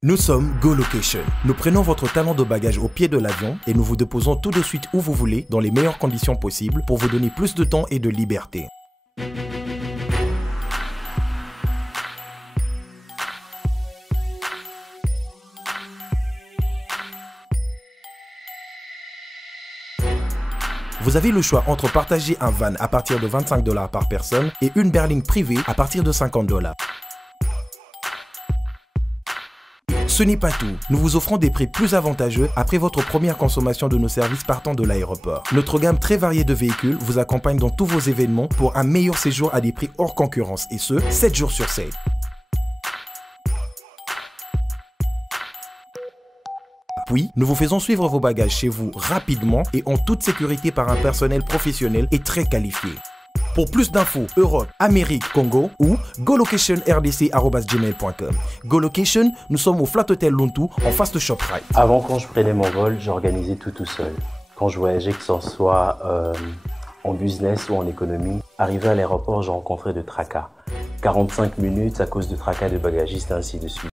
Nous sommes Go Location. Nous prenons votre talon de bagage au pied de l'avion et nous vous déposons tout de suite où vous voulez, dans les meilleures conditions possibles, pour vous donner plus de temps et de liberté. Vous avez le choix entre partager un van à partir de 25 $ par personne et une berline privée à partir de 50 $. Ce n'est pas tout, nous vous offrons des prix plus avantageux après votre première consommation de nos services partant de l'aéroport. Notre gamme très variée de véhicules vous accompagne dans tous vos événements pour un meilleur séjour à des prix hors concurrence et ce, 7 jours sur 7. Puis, nous vous faisons suivre vos bagages chez vous rapidement et en toute sécurité par un personnel professionnel et très qualifié. Pour plus d'infos, Europe, Amérique, Congo ou golocation.rdc@gmail.com. GoLocation, nous sommes au Flat Hotel Lontou en face de ShopRite. Avant, quand je prenais mon vol, j'organisais tout seul. Quand je voyageais, que ce soit en business ou en économie, arrivé à l'aéroport, je rencontrais de tracas. 45 minutes à cause de tracas de bagagistes, ainsi de suite.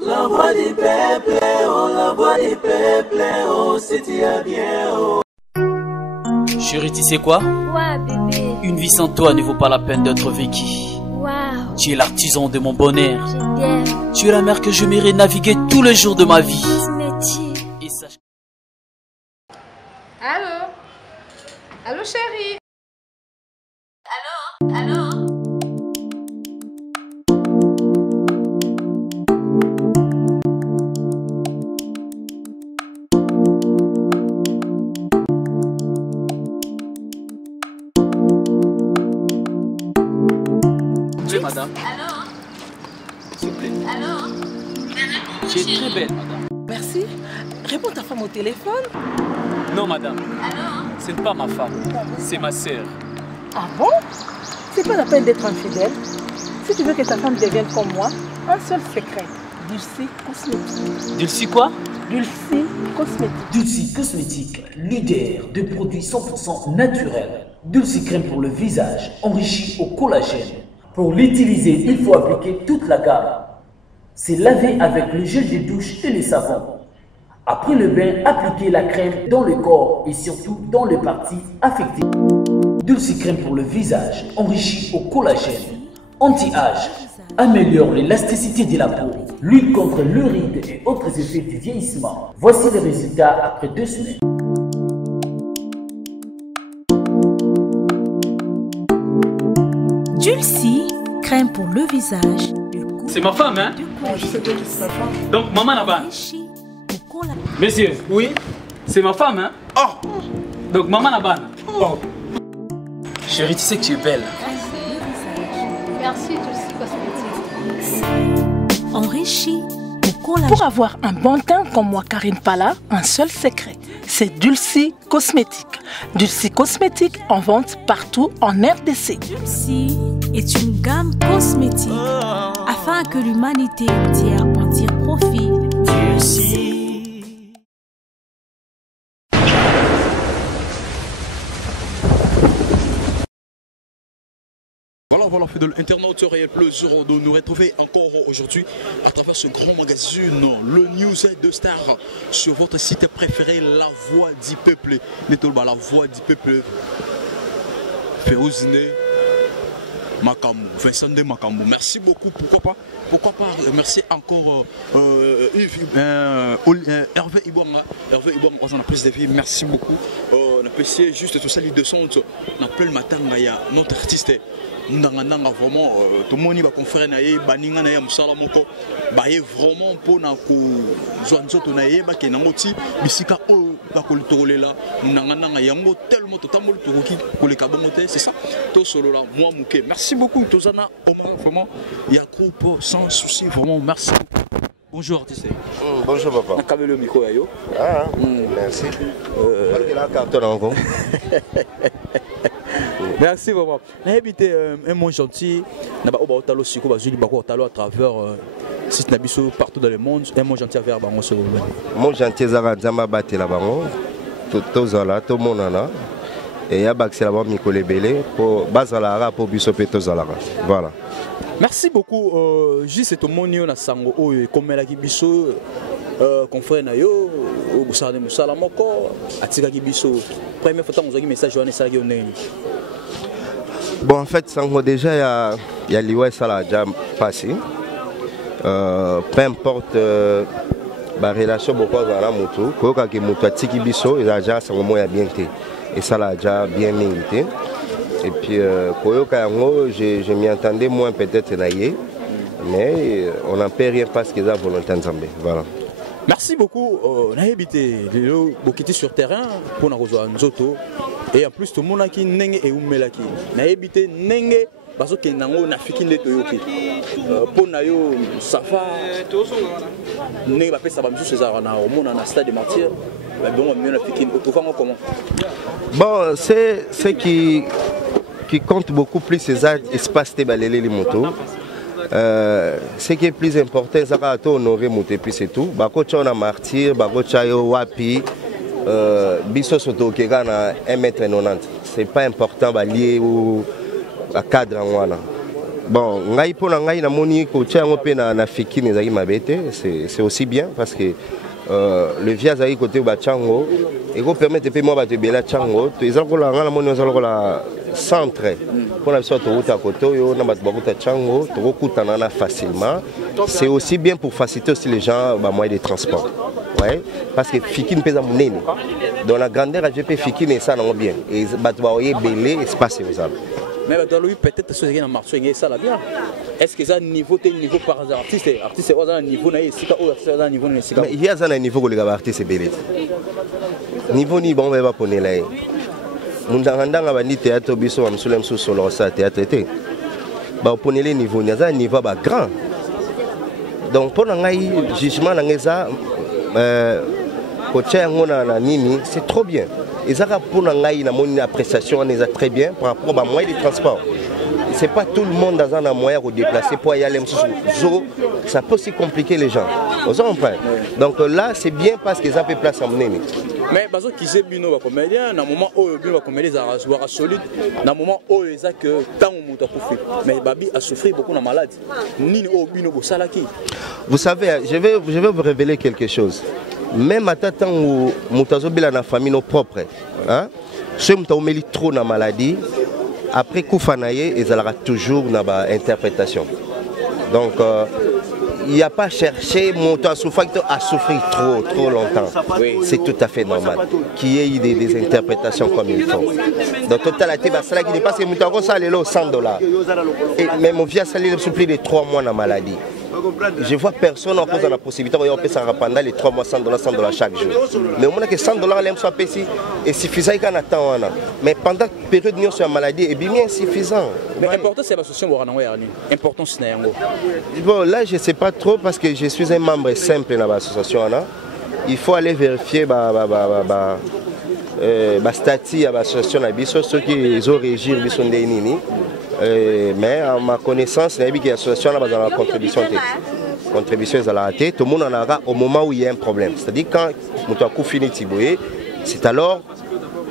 La voix du peuple, oh, la voix du peuple, oh, c'était bien, oh. Chérie, tu sais quoi? Ouais, bébé. Une vie sans toi ne vaut pas la peine d'être vécue. Waouh. Tu es l'artisan de mon bonheur. Je t'aime. Tu es la mer que je m'irai naviguer tous les jours de ma vie. Et sache... Allô? Allô, chérie? Allô? Allô? Oui, madame. Allô? S'il vous plaît. Allô? Tu es très belle, madame. Merci. Réponds ta femme au téléphone. Non, madame. Allô? Ce n'est pas ma femme. C'est ma sœur. Ah bon? C'est pas la peine d'être infidèle. Si tu veux que ta femme devienne comme moi, un seul secret. Dulcie Cosmétique. Dulcie quoi? Dulcie Cosmétique. Dulcie Cosmétique, leader de produits 100% naturels. Dulcie crème pour le visage, enrichi au collagène. Pour l'utiliser, il faut appliquer toute la gamme. C'est laver avec le gel de douche et le savon. Après le bain, appliquez la crème dans le corps et surtout dans les parties affectées. Dulcie crème pour le visage, enrichi au collagène. Anti-âge, améliore l'élasticité de la peau, lutte contre le ride et autres effets du vieillissement. Voici les résultats après 2 semaines. Dulcie, crème pour le visage. C'est ma femme, hein? Je sais que c'est ta femme. Donc, maman là-bas. Monsieur. Oui. C'est ma femme, hein? Oh. Donc, maman là-bas. Oh. Chérie, tu sais que tu es belle. Merci, Dulcie Cosmétique. Enrichi au collagène. Pour avoir un bon teint comme moi, Karine Pala, un seul secret. C'est Dulcie Cosmétique. Dulcie Cosmétique en vente partout en RDC. Dulcie est une gamme cosmétique afin que l'humanité entière en tire profit. Dulcie. Voilà, fidèle internaute, c'est réel plaisir de nous retrouver encore aujourd'hui à travers ce grand magazine, le News de Star, sur votre site préféré, La Voix du Peuple. La Voix du Peuple. Férouzine Makamou, Vincent de Makamou. Merci beaucoup, pourquoi pas, merci encore Hervé Ibouanga, on a pris des vies, merci beaucoup. on peut essayer juste tout ça les 200 on appelle le matin il y a notre artiste ndanga vraiment tout le monde va conférer na ye baninga na ya musala moko ba ye vraiment pour na ko zwanzoto na ye ba ke na ngoti bisika o ba ko litolela ndanga yango tellement totamol turuki ko le kabongote c'est ça to solo là moi mouké merci beaucoup tozana Omar vraiment il y a groupe sans souci vraiment merci beaucoup. Bonjour artiste. Bonjour papa. On a le micro là yo. Ah, merci. La carton encore. Merci vraiment. On a habité un monde gentil. On a otalo siko bazuli bako otalo à travers site nabiso partout dans le monde. Un monde gentil à faire bango ce moment. Monde gentil zara nzamba batela bango. Tout zala tout monana. Et ya baxé là-bas mikole belé pour bazala pour biso peto zala. Voilà. Merci beaucoup. Juste tout monde na sango o comme la kibiso confrère na yo busane musala moko atika kibiso. Première fois on a message journée ça qui on est. Bon en fait sango déjà il y a liwa ça là déjà passé. Peu importe la relation beaucoup dans mutu ko ka ki mutu atiki biso déjà sango mo ya bien té et ça là déjà bien mérité. Et puis, je m'y entendais moins peut-être naïe, mais on n'en peut rien parce qu'ils ont volonté de Zambé. Voilà. Merci beaucoup. On a habité sur terrain pour nous rejoindre Nzoto. Et en plus, tout le monde qui n'est et Oumelaki. On a habité Nenge parce que nous avons fait des Toyoki. Pour nous, ça va. Nous avons fait ça au monde dans le stade de Martyrs. Bon, c'est ce qui compte beaucoup plus, c'est l'espace de balayer les motos. Ce qui est plus important, c'est honorer moto et puis c'est tout. Bakocha on a martyr, bakocha yo wapi, biso soto kega na 1m90. C'est pas important lié au cadre en wana. Bon, ngai pona ngai na moni ko tia ngope na fiki nezaki mabete, c'est aussi bien parce que le viaz à côté de Chango et vous permettez de moi de bela Chango tu es encore là la monnaie la centre pour la sorte route à côté on a battu Chango tu recoutes facilement c'est aussi bien pour faciliter aussi les gens moyens de transport ouais parce que Fikine pèse mon dans la grandeur à GP Fikine et ça non bien et battu voyer belé espace aux arbres. Mais dans lui peut-être ce qui a marché ça là bien. Est-ce que ça un niveau par hasard artiste au un niveau na sika ou artiste un niveau na sika. Mais il y a un niveau que les artistes belé. Niveau ni bon va poner là. Mundanga ba ni théâtre biso am sulem solo ça théâtre été. Ba poner les niveaux ni un niveau ba grand. Donc pour ngai jugement na ngeza ko tchenga na nini c'est trop bien. Et ça pour une appréciation on est très bien par rapport aux moyens de transport. C'est pas tout le monde dans un moyen de déplacer pour y aller ça peut aussi compliquer les gens. Donc là c'est bien parce que ça fait place à mener. Mais parce que qui bino va comédien dans moment où bino va comédien ça rasuara solide dans moment où ils a que tant on monte à profiter. Mais babi a souffert beaucoup de maladie. Ni au bino bo salaki. Vous savez, je vais vous révéler quelque chose. Même à temps où mutazo bila na famille nos propres hein ceux qui ont mis trop na maladie après koufanaye ils aura toujours na ba interprétation donc il n'y a pas cherché monter à souffrir trop longtemps oui. C'est tout à fait normal qu'il y ait des interprétations comme il faut donc totalité bah cela qui dépasse que mutazo ça les $100 et même on vient salir sous plus de 3 mois na maladie. Je vois personne en posant la possibilité de payer ça pendant les 3 mois $100 chaque jour. Mais au moins que $100 l'aime soit payé est suffisant quand on attend. Mais pendant la période de sur la maladie est bien insuffisant. Mais l'important c'est l'association Waranawe. Important c'est n'yango. Bon là je sais pas trop parce que je suis un membre simple dans l'association. Il faut aller vérifier statut à l'association ceux qui ont régi biso nini. Mais à ma connaissance, il y a l'association dans la contribution. Contribution à la raté, tout le monde en aura au moment où il y a un problème. C'est-à-dire quand Moutakou finit Tiboué, c'est alors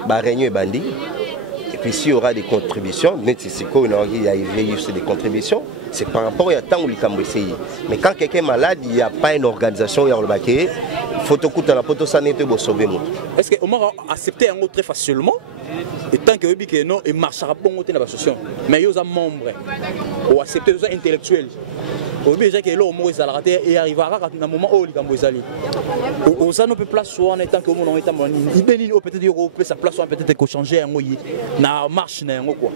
Réunion et Bandi. Et puis s'il y aura des contributions, il y a des contributions, c'est par rapport à temps où il faut essayer. Mais quand quelqu'un est malade, il n'y a pas une organisation, il y a le baquet, il faut tout la photo sanitaire pour sauver. Est-ce qu'on a accepté un autre très facilement? Et tant que non, il marchera pas dans l'association. Mais il y a des membres qui ont accepté des intellectuels. déjà que l'homme est à la rater et arrivera à un moment où il est aux années place soit en étant que mon état il peut-être dire au sa place peut-être que changer un moyen na marche na quoi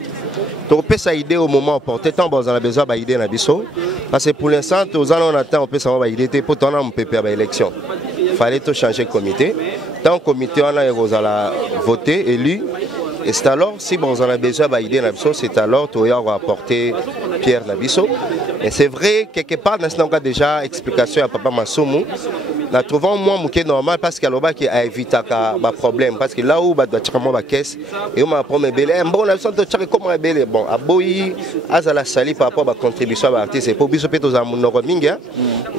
donc peut ça idée au moment opportun tant on a besoin ba idée na biso parce que pour l'instant aux années on attend on peut savoir ba idée pour tant on peut faire ba élection fallait tout changer comité tant comité on a voté élu et c'est alors si bon on a besoin ba idée na biso c'est alors tu y aura apporter Pierre na biso. Et c'est vrai, quelque part, dans ce cas déjà, explication à Papa Massoumou, nous trouvons moins normal parce qu'il y a évité un problème. Parce que là où il y a une caisse, et on a promis belé, bon, on a besoin de faire comme un belé. Bon, à Boyi, à la sali par rapport à la contribution à l'artiste, c'est pour que nous ayons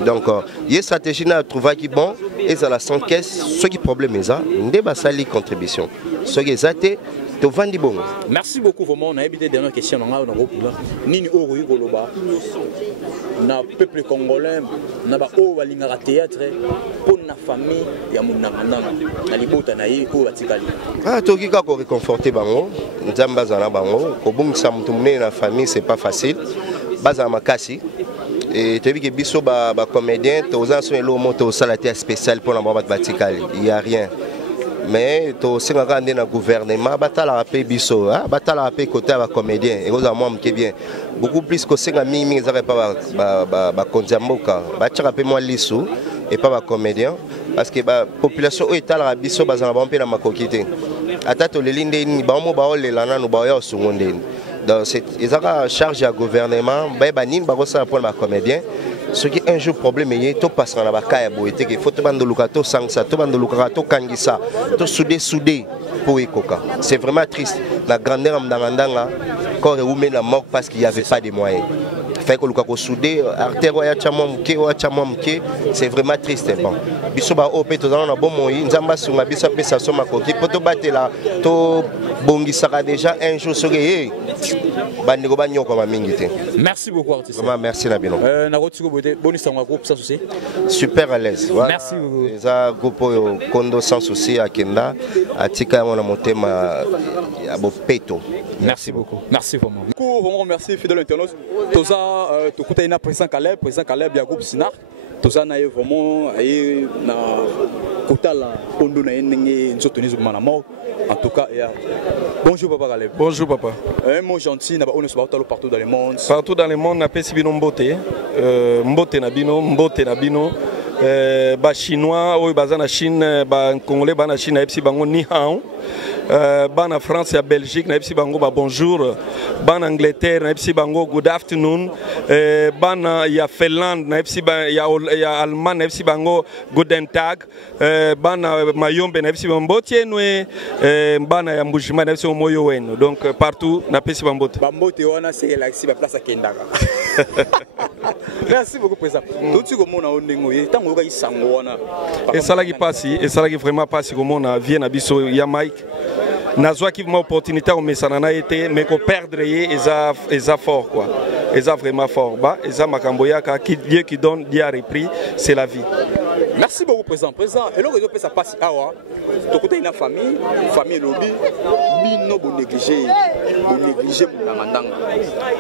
donc, il y a une stratégie à trouver qui est bon, et à la sans caisse, ce qui est problème, c'est ça, on a une contribution. Ce qui est merci beaucoup vraiment. On a évité dernière question nini oruyi koloba na peuple congolais na ba o balingaka théâtre pour na famille ya munangandanga na libota na ye ko batikali toki ka ko réconforter bango nzamba zana bango ko bungisa mutu munene na famille c'est pas facile baza makasi et tu as vu que biso ba comédien toza so elo moto salaté spécial pour na ba batikali il y a rien. Mais tu sais quand on est dans le gouvernement, batala rappel biso, batala rappel côté à comédien. Et aux amants qui bien beaucoup plus que c'est un mimi, ils n'arrivent pas à kondiamboka. Batala rappel moi lissou et pas comédien parce que la population est à la biso bazana bampe na makokité. Atato le linde ni bamo baole lana no baoya sungonde. Donc c'est ils ont charge à gouvernement, ba nin ba ça pour la comédien. Ce qui est un jour problème, c'est que passe dans la caille il faut que tu sang ça, tu kangisa, tu soudé pour Ekoka. C'est vraiment triste. La grandeur d'Amandanga, quand on est la mort parce qu'il n'y avait pas de moyens. Fait que le soudé, artère c'est vraiment triste. Bon, bisoba opé to dans bon moyen, nzamba sunga bisa pesa soma koki poto batela to bongisaka déjà un jour sur bandeko banyoko mamingité. Merci beaucoup artiste. Vraiment merci na bino. Na rotiko bote bonus en groupe sans souci. Super à l'aise. Voilà. Merci beaucoup. Ça groupe Kondo sans souci à Kenda, atika mona motema ya bopeto. Merci beaucoup. Merci vraiment. Vraiment merci fidèle internaute. Toza to kutaina président Caleb ya groupe Sinar. Toza na vraiment na kotala Kondo na ndenge nzotoni zuma na mort. En tout cas, bonjour papa Caleb. Bonjour papa. Un mot gentil, on est partout dans le monde. Partout dans le monde, on appelle Sibino Mbote. Mbote na bino. Ba chinois, ou baza na Chine, ba congolais ba na Chine, na bango ni hao. Ba na France et Belgique, na bango ba bonjour. Ba na Angleterre, na bango good afternoon. Ba na ya Finlande, na ya Allemagne, na bango guten Tag. Ba na Mayombe, na bango mbote nwe. Ba na ya Mbujima, na bango moyo weno. Donc partout, na bango mbote. Ba mbote wana c'est la ici ba place à Kendaka. Merci beaucoup président. Tout ce que mon a onengo, tant que isango wana. Et ça là qui passe, et ça là qui vraiment passe comme on a vient na biso ya Mike. Nazwa qui m'a opportunité au mesanana été mais qu'on perdre eza fort quoi. Eza vraiment fort ba, eza makamboya ka qui Dieu qui donne Dieu a repris, c'est la vie. Merci beaucoup président. Président, et l'autre ça passe awa. De côté une famille lobby, bino bon négligé mon nangandanga.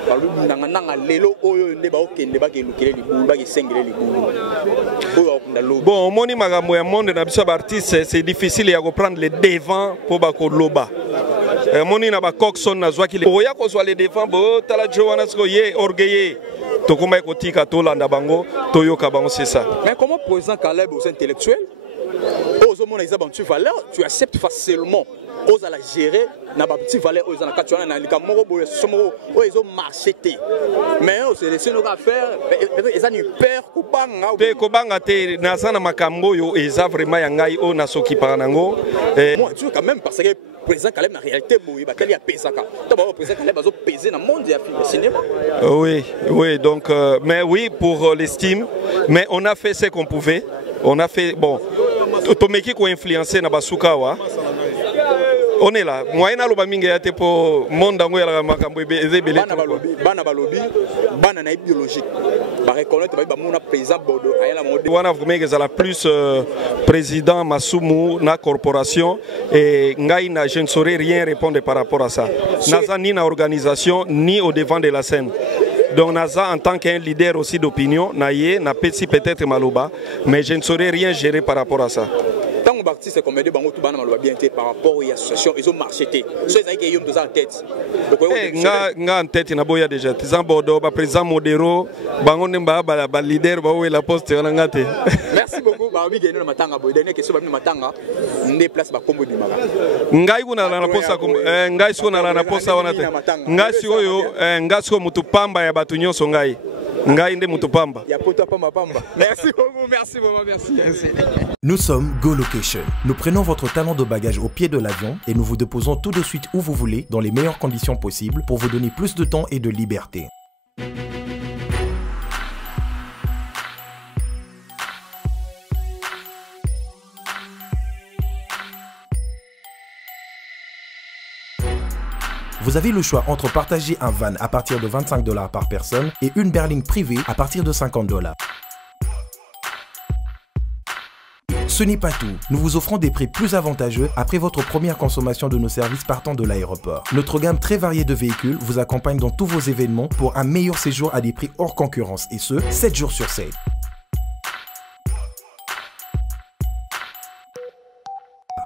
Parlu nangandanga lelo oyo ndeba okende ba ke lukele libu ba ke sengele libu. Bon, moni makambo ya monde na biso artiste c'est difficile ya reprendre les devants pour ba ko loba. Moni na ba Coxon na zwa ki le oya ko zwa les devants bo tala Joana sko ye orgueillé. Tokoma ekotika tolanda bango toyoka bango c'est ça. Mais comment président Caleb aux intellectuels aux hommes ils ont une valeur, tu acceptes facilement aux à la gérer na ba petite valeur aux na katuana na likamoro boye somoro ils ont marché mais c'est laisser nos affaires ils ont eu peur kobanga te na sana makambo yo eza vraiment ya ngai o na soki paranango moi tu quand même parce que président Caleb na réalité boye ba tali ya pesaka to ba président Caleb bazo peser na monde ya cinéma. Oui donc mais oui pour l'estime mais on a fait ce qu'on pouvait. On a fait bon Tomeki ko influencer na basukawa. On est là. Moi na loba mingi yate po monde ngo ya makambo ezebele. Bana balobi, bana na biologique. Ba reconnaître ba mona président Bodo ayala mode. Wana vraiment que ça la plus président Masumu na corporation et ngai na je ne saurais rien répondre par rapport à ça. Naza ni na organisation ni au devant de la scène. Donc Naza en tant qu'un leader aussi d'opinion, naïe, n'a peut-être maloba, mais je ne saurais rien gérer par rapport à ça. Tant que artiste comme des bango tout banama bien par rapport aux associations, ils ont marché. Ceux qui ont deux en tête. Nga en tête na boya déjà. Tizan Bordeaux, ba président Modero, bango nemba ba leader ba où la poste on ngate. Merci beaucoup. Ba obi gagner na matanga boy. Dernière question ba matanga. Ndé place ba kombo du maga. Ngai kuna na posta comme ngai siko na posta wana te. Ngai siko yo ngai siko mutu pamba ya batu nyonso ngai. Ngai nde mutu pamba. Ya poto pamba pamba. Merci beaucoup, merci vraiment, merci. Nous sommes Go Location. Nous prenons votre talon de bagage au pied de l'avion et nous vous déposons tout de suite où vous voulez dans les meilleures conditions possibles pour vous donner plus de temps et de liberté. Vous avez le choix entre partager un van à partir de 25 $ par personne et une berline privée à partir de 50 $. Ce n'est pas tout, nous vous offrons des prix plus avantageux après votre première consommation de nos services partant de l'aéroport. Notre gamme très variée de véhicules vous accompagne dans tous vos événements pour un meilleur séjour à des prix hors concurrence et ce, 7 jours sur 7.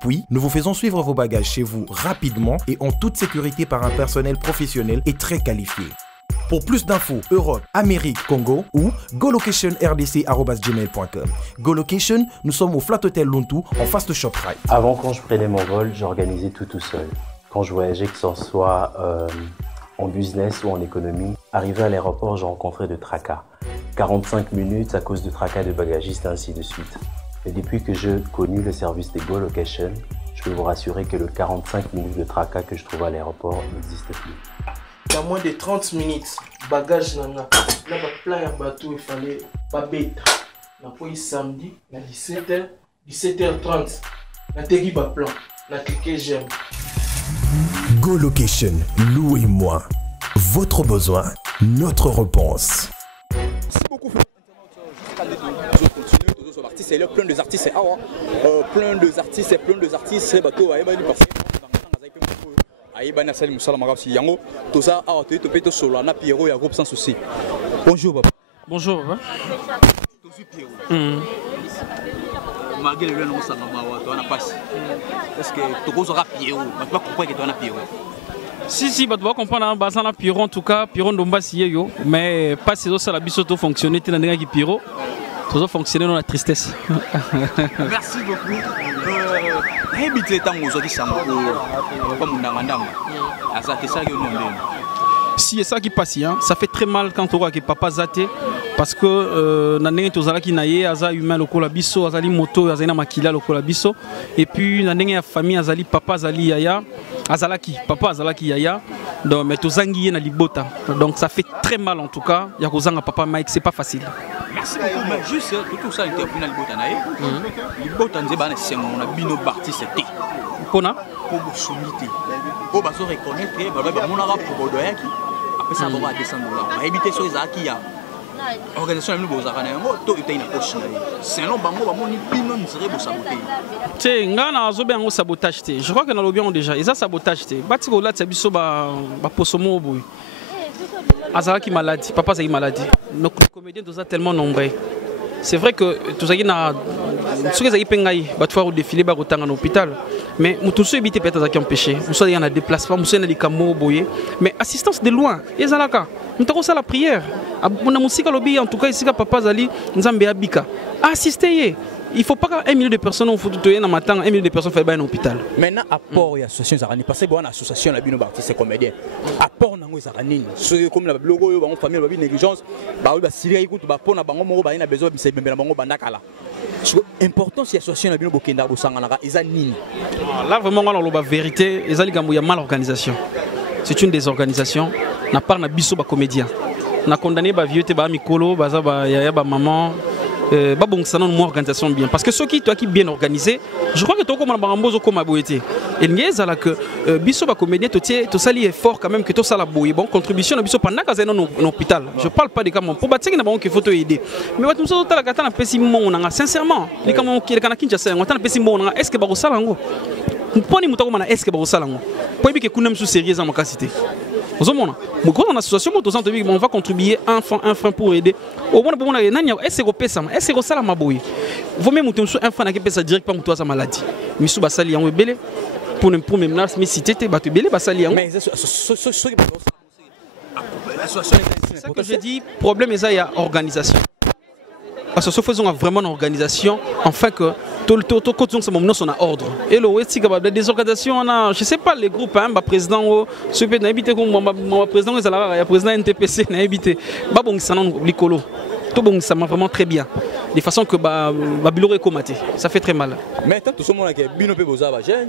Puis, nous vous faisons suivre vos bagages chez vous rapidement et en toute sécurité par un personnel professionnel et très qualifié. Pour plus d'infos, Europe, Amérique, Congo ou golocation@rdc@gmail.com. GoLocation, nous sommes au Flat Hotel Luntu en face de ShopRite. Avant, quand je prenais mon vol, j'organisais tout seul. Quand je voyageais, que ce soit en business ou en économie, arrivé à l'aéroport, je rencontrais de tracas. 45 minutes à cause de tracas de bagagistes, ainsi de suite. Et depuis que j'ai connu le service de GoLocation, je peux vous rassurer que le 45 minutes de tracas que je trouve à l'aéroport n'existe plus. Dans moins de 30 minutes, bagage nana, là plein de bateau, il fallait pas bête. On a pris samedi, à 17h, 17h30, on a tegui ba plan, on a cliqué j'aime. GoLocation, louez-moi. Votre besoin, notre réponse. Merci beaucoup. C'est plein de artistes, plein de artistes, bateau, Aïbana Salim Moussala Marabsi Yango, tout ça, tu peux te solo, on a Pierrot et un groupe sans souci. Bonjour, papa. Bonjour, papa. Malgré le nom, ça va passer. Parce que tu auras Pierrot, tu vas comprendre que tu as Pierrot. Si, tu vas comprendre, Bazana Pierrot en tout cas, Pierrot Ndomba Siyo, mais pas si ça la bisoto fonctionner, tu n'as rien qui Pierrot. Tout ça fonctionner dans la tristesse. Merci beaucoup. Si c'est ça qui passe, hein, ça fait très mal quand on voit que papa zaté parce que nané tozala ki naye aza humain lokola biso azali moto azali na makila lokola biso et puis nané ya famille azali papa azali yaya azalaki papa azalaki yaya donc mais tozangi na libota donc ça fait très mal en tout cas ya kozanga papa Mike c'est pas facile. Merci beaucoup, mais juste tout ça intervient dans le Libota. Le Libota, c'est mon abino parti, c'était. Pour vous soumettre. Pour vous reconnaître, mon arabe pour vous donner. Après ça, on va descendre là. On va éviter ce qui y a. Organisation de Bozarane, tout est une poche. Sinon, on sabotage. Je crois que dans le bien déjà, ils ont sabotage. Batiko là, c'est biso ba posomo boy. Azalaki maladie, papa Zaki maladie. Donc les comédiens sont tellement nombreux. C'est vrai que tous les gens qui ont défilé en hôpital, mais nous tous éviter peut-être qui empêché. Nous sommes en déplacement, nous sommes dans les camos boyés, mais assistance de loin. Et ça là, nous avons la prière. Mon musique lobby en tout cas ici papa Zali, nous avons abika. Assister. Il ne faut pas qu'un million de personnes au foot dans matin, 1 million de personnes fassent un hôpital. Maintenant, apport et association Zarani, parce que une association la bino artiste comédien. Apport nango Zarani, ceux comme la logo yo bango famille ba négligence, ba ba siri écoute ba pona bango moko ba ina besoin c'est bembela bango bandakala. Important si association la bino bokenda bo sangana eza nini. Là vraiment on a la vérité, ezali gambo ya mal organisation. C'est une désorganisation, na part na biso ba comédien. Na condamné ba vieux te ba mikolo, ba za ba yaya ba maman. Bon, ça une organisation bien parce que ceux qui bien organisé, je crois que tu as comme un comme aboité et n'y est là que biso ba comédien to sali effort quand même que to sala boye bon contribution biso pendant que dans hôpital je parle pas de comment pour bâtir na bon qu'il faut te aider mais tu so tala kata na pesi mon nga sincèrement les comment qui kana kinja on tana pesi mon nga est-ce que ba sala ngo poni mutako mana est-ce que ba sala ngo po bi que kunam sous sérieux en makasité Quand on a association, on va contribuer un franc pour aider. Au moins, est-ce que ça la maboui? Vous même un franc qui peut se dire pas sa maladie. Mais sous Bassali en belé pour ne pour même mais si t'étais battu belé Bassali en. Mais ce que je dis, problème est ça, il y a organisation. Parce que faisons vraiment une organisation, enfin que tout on a ordre. Et le des organisations, on a, je sais pas, les groupes, hein, président, président, président NTPC, bon, ça non, l'icolo. Tout bon, ça m'a vraiment très bien. De façon que Babilo est comaté. Ça fait très mal. Mais tant tout ce monde qui est bien jeune,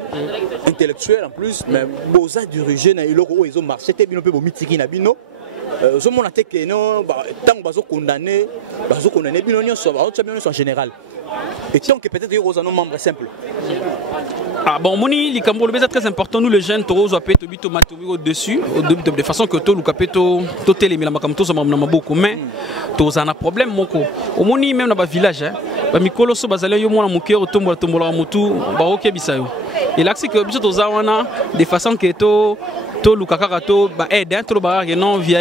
intellectuel en plus, mais boza dirigé, ils ont marché, bien mitiki na bino. Ce monde a été que non, tant que condamné, bino en général. Et tant que peut-être ils ont membres simples. Ah bon, moni, les Cambodgiens, c'est très important. Nous les jeunes, tous on peut au-dessus, de façon que tout le capito, tout télé, mais la macam tous on a beaucoup, mais tous on a problème moko. Au moni même dans le village, hein, mikolo so bazale yo mona mukero tombola mutu, ok bisayo. Et là c'est que biso tous on a de façon que to lukaka to ba aide hein, to ba non via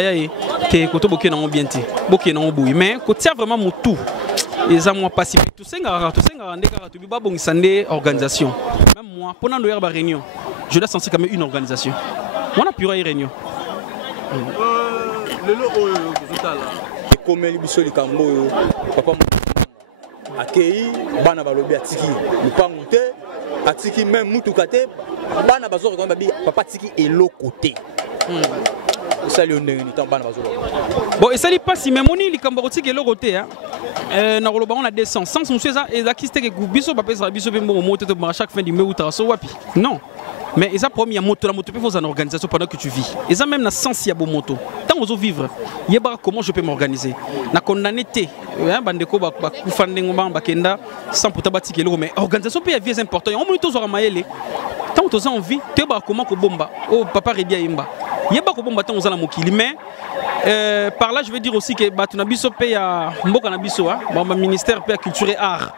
que koto boké na bienti, boké na boui, mais ko tia vraiment mutu. Les amours pacifiques, tout ça, organisation. Même moi, pendant la réunion, je dois sentir quand même une organisation. On a pu une réunion. Comme les bisous, les cambo, papa, accueilli, bana balobi atiki, nous pas monter, atiki même moutoukate, bana bazo reconnaît papa tiki et l'autre côté. Bon, et ça n'est pas si même on est Cambodgiens qui est l'autre côté. On a des sens. Sans monsieur ça, et qui c'était que biso papa ça biso be mo moto à chaque fin du mois ou traso wapi. Non. Mais ils a promis la moto peut faire une organisation pendant que tu vis. Ils a même la sens il y a beau moto. Tant aux vivre. Yeba comment je peux m'organiser. Na condamné té. Bandeko ba kufandeng ba kenda sans pour tabati que mais organisation peut être important. On monite aux ramayele. Tant aux envie, tu ba comment ko bomba. Oh papa redia yimba. Yeba ko bomba tant aux ala mokili mais par là je veux dire aussi que batuna biso pe ya mboka na biso ba ministère pe culture et art.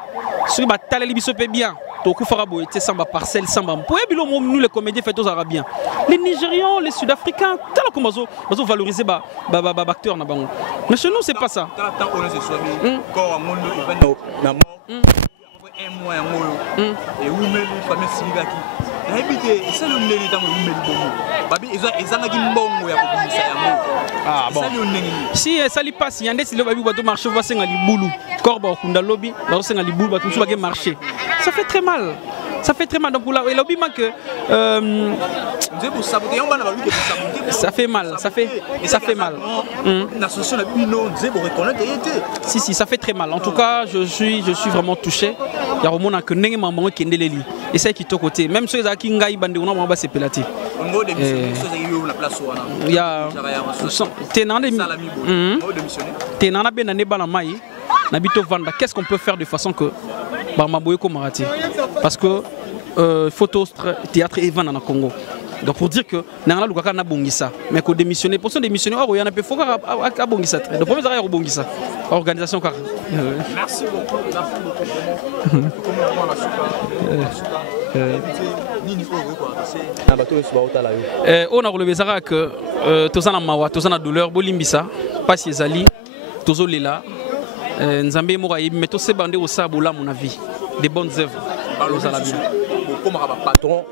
Sur ba taleli biso pe bien. Toku Farabo était sans parcelle, sans nous les comédiens faits aux Arabiens. Les Nigérians, les Sud-Africains, tel comme ils ont valorisé les acteurs. Mais chez nous, c'est pas ça. Ah bon. Si ça lui passe, il y a des qui vont marcher, va s'engager boulou. Corba kunda lobby, va s'engager boulou, va tout ça marcher. Ça fait très mal. Ça fait très mal. Donc pour la lobby que ça fait mal. Ça fait mal. Si ça fait très mal. En tout cas, je suis vraiment touché. Il y a vraiment que nengue maman qui est ndéleli. Et ça qui est au côté. Même ceux qui ngai bande on va se pélater. Il y a Tenana benane banamai nabito vanda. Qu'est-ce qu'on peut faire de façon que Barmaboye Komarati? Parce que photo théâtre est venu en Congo. Donc pour dire que Nangala Lukaka n'a bongisa, mais qu'on démissionne, pour son démissionner, il y en a peu fort à bongisa. Le premier arrière au bongisa, organisation car. Merci beaucoup. On a relevé ça que Tozana Mawa, Tozana douleur, Bolimbisa, Passi Zali, Tozo Lela, Nzambe Moraïb, mais tous ces bandés au Saboula, mon avis, des bonnes œuvres. Comme patron.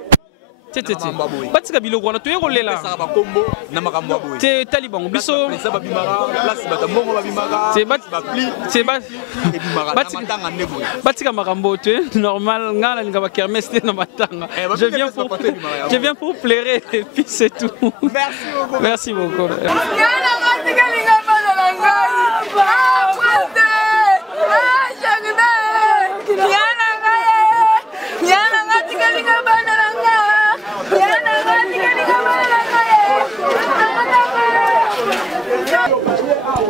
Batika biloko na toyeko lela te taliban biso batika makambo te normal ngala linga ba kermesse na matanga je viens pour pleurer et puis c'est tout. Merci beaucoup.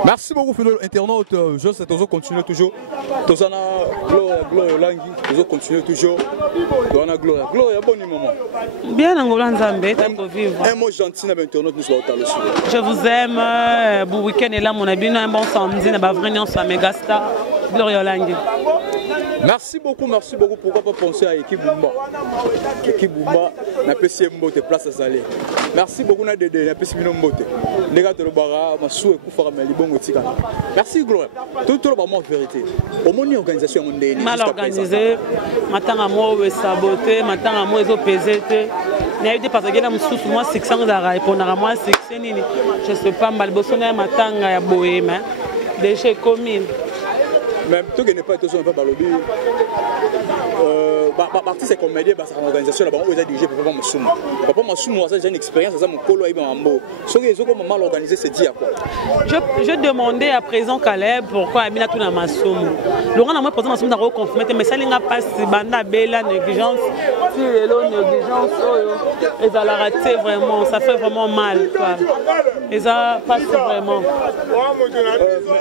Merci beaucoup, fidèles internautes. Je sais que continuer toujours. Tozana Gloria Langi, nous continuer toujours. Tozana Gloria, bon moment. Bien, Angola Nzambe, vivre. Un mot gentil à l'internaute, nous sommes au talent. Je vous aime. Bon week-end est là, mon ami. Un bon samedi, on va venir sur Megastar. Gloria Langi. Merci beaucoup. Pourquoi pas penser à l'équipe Boumba? L'équipe Boumba n'a pas si mbote place à Zalé. Merci beaucoup na Dédé, n'a pas si mbote. Les gars de l'Obara, ma sou et Koufara Melibongo Tika. Merci Gloire. Tout le monde vérité. Au moins une organisation mondiale. Mal organisé. Maintenant à moi saboté, maintenant à moi ils ont pesé. N'a eu des passagers là sous moi 600 d'arrêt pour na moi 600 nini. Je sais pas mal bosona matanga ya bohème. Déchet commune. Même tout n'est pas tout ça, on va balobi. Parti c'est comédien, c'est une organisation là-bas où ils ont dirigé Papa Massoumou. Papa Massoumou a déjà une expérience, ça mon colo est en beau. Ce qui est mal organisé, c'est dire quoi. Je demandais à présent Caleb pourquoi Amina tout na Massoumou. Laurent a moi présent Massoumou n'a pas confirmé, mais ça n'a pas si banda bella négligence, si négligence, ils ont raté vraiment, ça fait vraiment mal. Ils ont passé vraiment.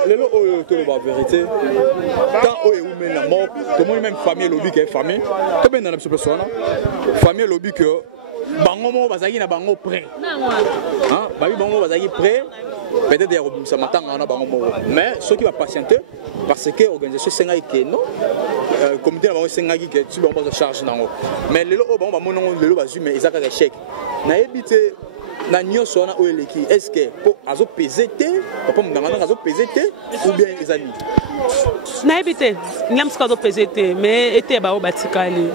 Les lots tout la vérité. Quand eux ou la mort, tout le monde même famille lobby qui est famille. Tout bien dans la personne. Famille lobby que bango bazaki na bango prêt. Hein, bango bazaki prêt. Peut-être des ça m'attend na bango. Mais ceux qui va patienter parce que l'organisation senga qui non comité na bango senga qui tu bango de charge nango. Mais les lots bango bango les lots bazu mais ils a ka échec. Na éviter na nyonso na oeleki est-ce que pour azo PZT papa munganga azo PZT ou bien les amis na ebité nyamsko azo PZT mais était ba obatikali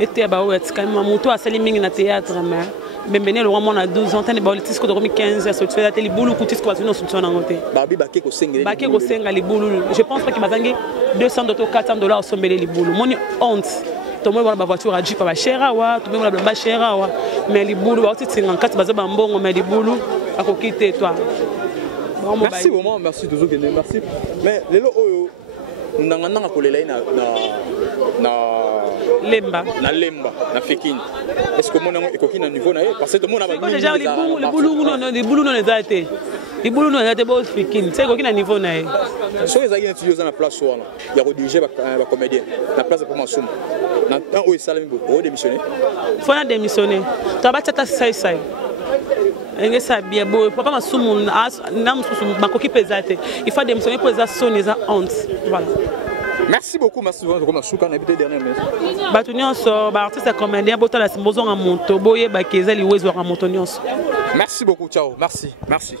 était ba obatikali mamuto asali mingi na théâtre mais bembene le roi na 12 ans tane ba olitisco de 2015 so tu fais la télé boulou coutisco ba tino soutien na ngote babi bake ko sengeli bake ko senga li boulou je pense pas que bazangi $200 $400 sombele li boulou moni honte. Tout le monde a voiture à Jeep à Cherawa, tout le monde a Cherawa, mais les boulots, c'est un 4 bases bambon, mais les boulots, à quitter toi. Merci vraiment, merci toujours, merci. Mais les lots, nous n'avons pas collé na Lemba, na Fékin. Est-ce que mon nom est coquine à niveau na parce que tout le monde a déjà les boulots, les été. Les boulots n'ont été pas Fékin. C'est coquine à niveau na. Sur les agents étudiants dans la place soir, il y a redirigé la comédien, la place de Pomassoum. Dans où est Salam Boko, démissionné. Il faut démissionner. Tu vas pas ça. Il faut démissionner pour les sonner les honte. Voilà. Merci beaucoup, merci beaucoup. Merci beaucoup. Merci beaucoup, ciao. Merci.